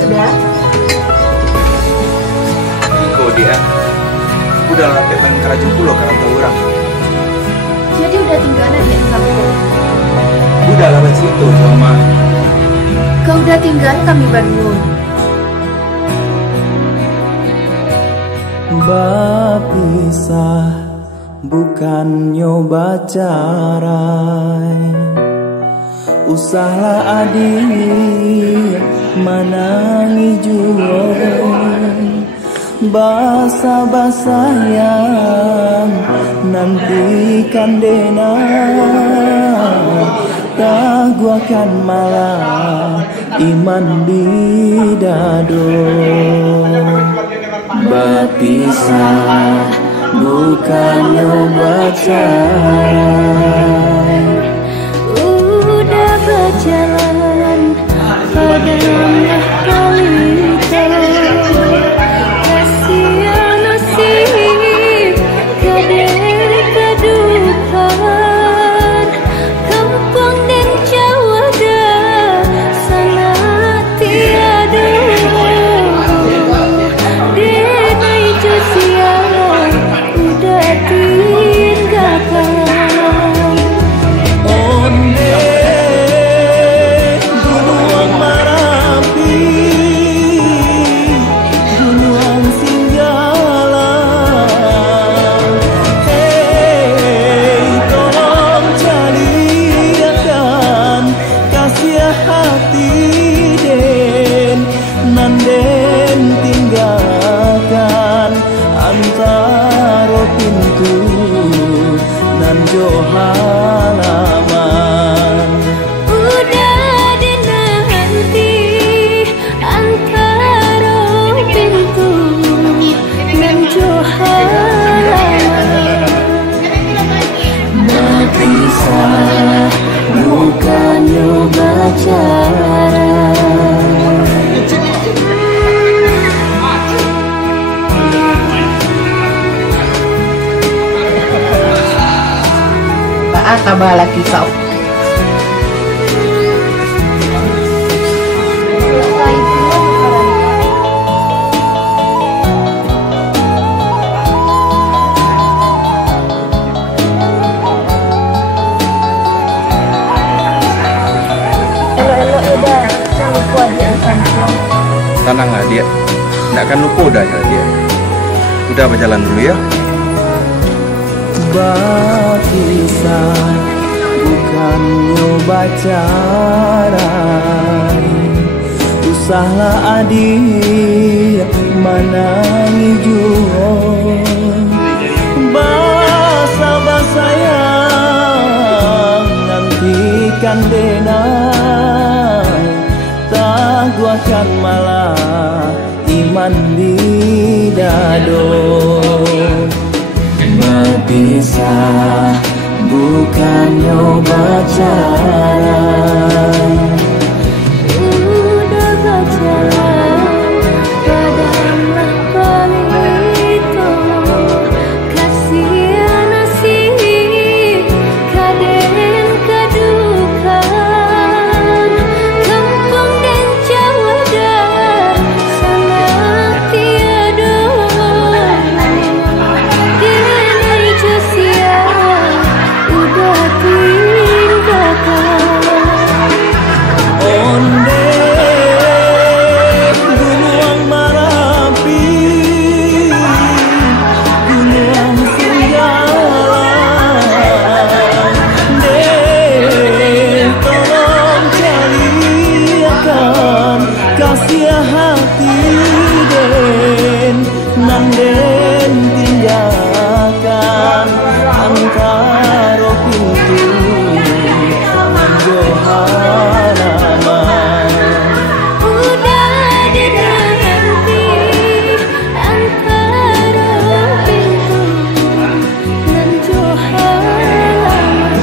Sudah. Iko dia. Udah lah pengen kerajaan pulau karena tahu orang. Jadi udah tinggalnya di kampung. Udah lah baca itu sama. Kau udah tinggal kami bangun. Bapisah bukan nyoba carai, usahlah adik menangi juang. Basa-basa yang nantikan dena, taguakan malah iman bidado. Bapisah bukan nyoba carai, Udah berjalan padamlah pelita. Kasihan nasib kadang kedukaan. Kampung dan Jawa dah sangat tiada. Denai Josiah udah tinggalkan. onde gunung Marapi, gunung Singgala. Hei, tolong carikan kasih hati den, nanden tinggalkan antara pintu nan jo halaman. Udah dinanti antara pintu dan halaman. Bapisah bukan nyoba carai, Tabah lagi kau. Elo-elo udah lupa dia kampung. Tenang lah dia. Nggak akan lupa udah ya dia. Udah berjalan dulu ya. bapisah bukan nyoba carai, usahlah adik menangi juang. Basa-basa yang nantikan denai, taguakan malah iman bidado. Bapisah bukan nyoba carai, Udah berjalan padamlah pelita. Kasihan nasib kadang kedukaan. Kampung dan Jawa dah sangat tiada. Denai Josiah udah tinggalkan. onde gunung Marapi, gunung Singgala. Den, tolong carikan kasih hati den, nan den tinggalkan antara pintu nan jo halaman. Udah dinanti antara pintu dan halaman.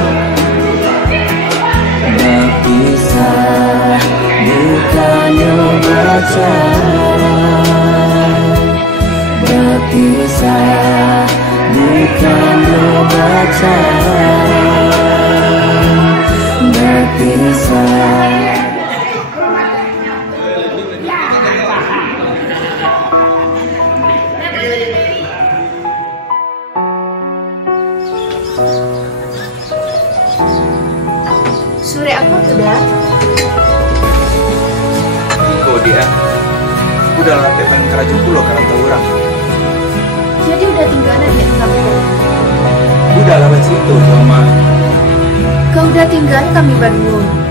Bapisah bukan nyoba carai, bapisah bukan nyoba carai, bapisah. sore apa sudah? Iko dia. Udah lah pengen kerajaan pulau karena tahu orang. Jadi udah tinggalnya di kampung. Udah lah situ sama. Kau udah tinggal kami Bandung.